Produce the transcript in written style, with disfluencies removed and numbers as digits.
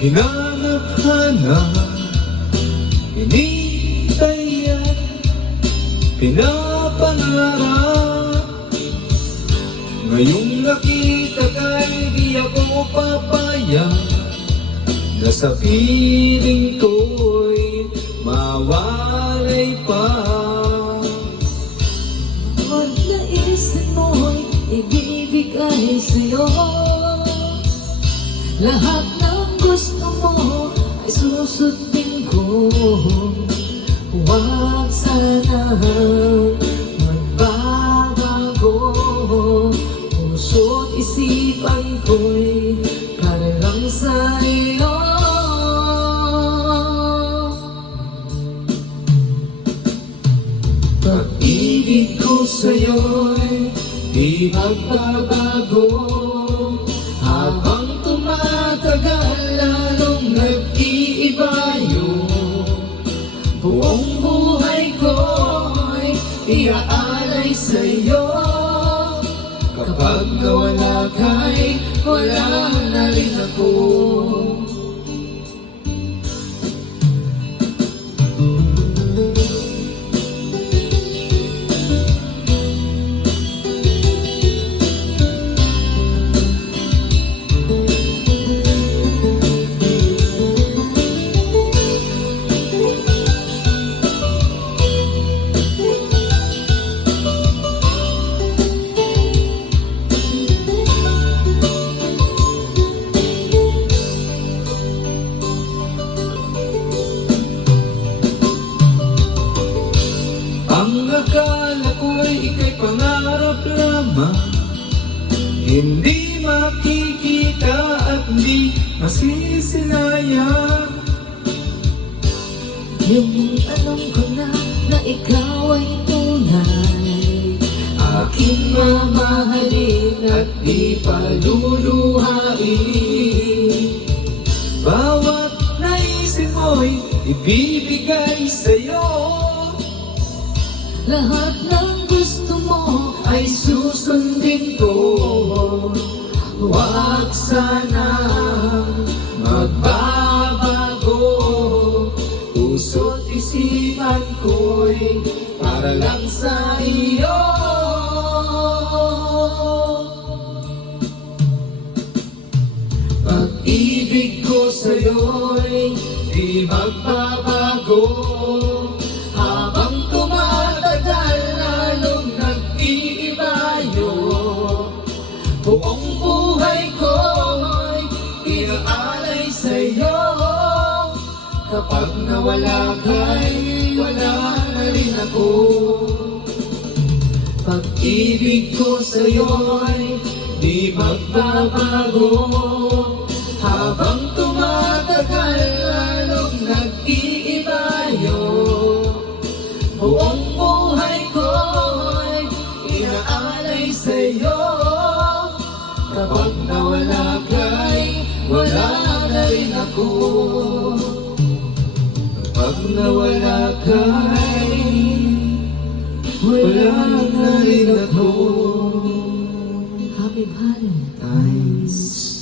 Hinanap-hanap, hinintay at pinapangarap. Ngayong nakita ka'y di ako papayag na sa piling ko'y mawalay pa. Huwag naisin mo'y ibibigay sa'yo. Lahat ng gusto mo ay susundin ko. Huwag sana magbabago. Puso't isipan ko'y para lang sa'yo. Pag-ibig ko sa'yo'y di magbabago. Habang tumatagal lalong nag-iiba yun. Buong buhay ko'y iaalay sa'yo. Kapag nawala ka'y wala na rin ako. Ang akala ko'y ika'y pangarap lamang, hindi makikita at di masisilayan. Yung tanong ko na ikaw ay tunay, Aking mamahalin at di paluluhain. Bawat naisin mo'y ibibigay sa'yo. lahat ng gusto mo Ay susundin ko. Huwag sanang magbabago. Puso't isipan ko'y para lang sa iyo. Pag-ibig ko sa'yo'y di magbabago. Habang tumatagal lalong nag-iiba yun. Buong buhay ko'y inaalay sa'yo. Kapag nawala ka'y wala na rin ako. Pag-ibig ko sa'yo'y di magbabago. Habang tumatagal lalong nag-iiba yun. Buong buhay ko'y inaalay sa'yo. Kapag nawala ka'y wala na rin ako. Kapag nawala ka'y wala na rin ako. Happy Valentine's.